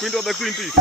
Queen of the Quinties.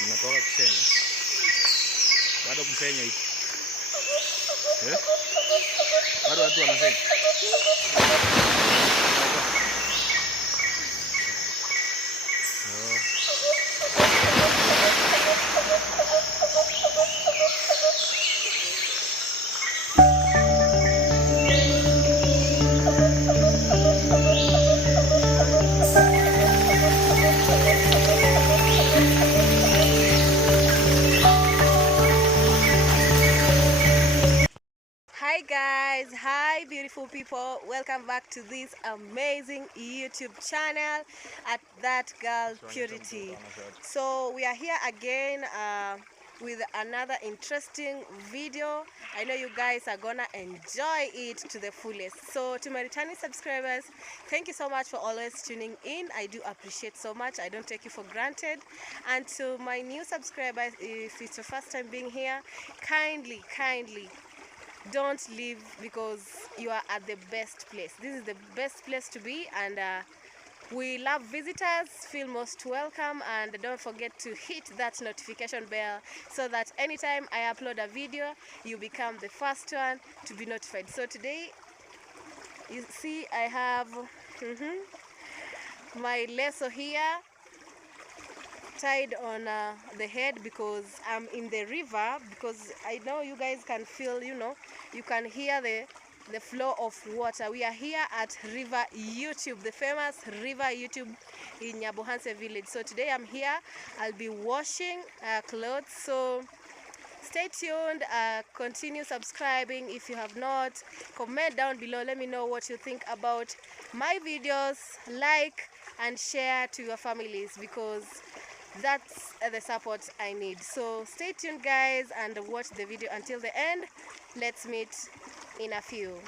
Nimetoka Kusenya. Bado Kusenya iko. Bado watu wanasema. Hi guys, hi beautiful people, welcome back to this amazing YouTube channel at That Girl Purity. So we are here again with another interesting video. I know you guys are gonna enjoy it to the fullest. So to my returning subscribers, thank you so much for always tuning in. I do appreciate so much. I don't take you for granted. And to my new subscribers, if it's your first time being here, kindly don't leave, because you are at the best place. This is the best place to be, and we love visitors. Feel most welcome, and don't forget to hit that notification bell so that anytime I upload a video, you become the first one to be notified. So today, you see, I have my lasso here tied on the head, because I'm in the river, because I know you guys can feel, you can hear the flow of water. We are here at River YouTube, the famous River YouTube in Nyabohanse village. So today I'm here, I'll be washing clothes. So stay tuned, continue subscribing if you have not. Comment down below, let me know what you think about my videos. Like and share to your families, because that's the support I need. So stay tuned guys and watch the video until the end. Let's meet in a few.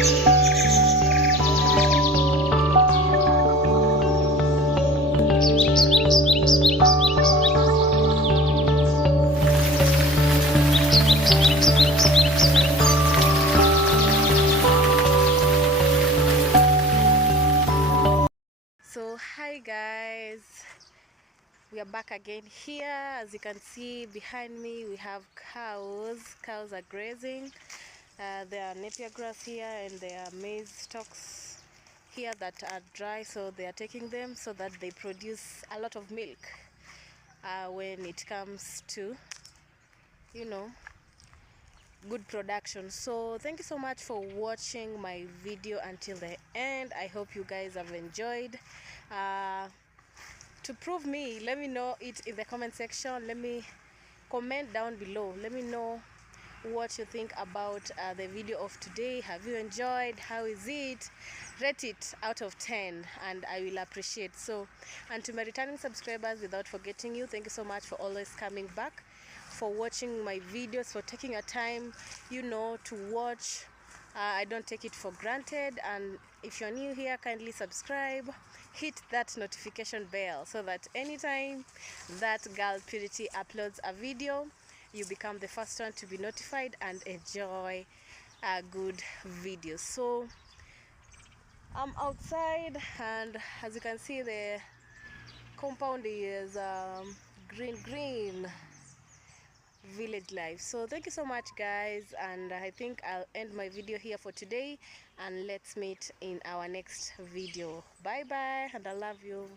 So hi guys, we are back again here. As you can see behind me, we have cows are grazing. There are napier grass here and there are maize stalks here that are dry, so they are taking them so that they produce a lot of milk when it comes to, you know, good production. So thank you so much for watching my video until the end. I hope you guys have enjoyed. To prove me, let me know it in the comment section. Let me comment down below. Let me know what you think about the video of today. Have you enjoyed? How is it? Rate it out of 10 and I will appreciate. So, and to my returning subscribers, without forgetting you, thank you so much for always coming back, for watching my videos, for taking your time, you know, to watch. I don't take it for granted. And if you're new here, kindly subscribe, hit that notification bell so that anytime that Girl Purity uploads a video, you become the first one to be notified and enjoy a good video. So I'm outside, and as you can see, the compound is green village life. So thank you so much guys, and I think I'll end my video here for today, and let's meet in our next video. Bye bye, and I love you.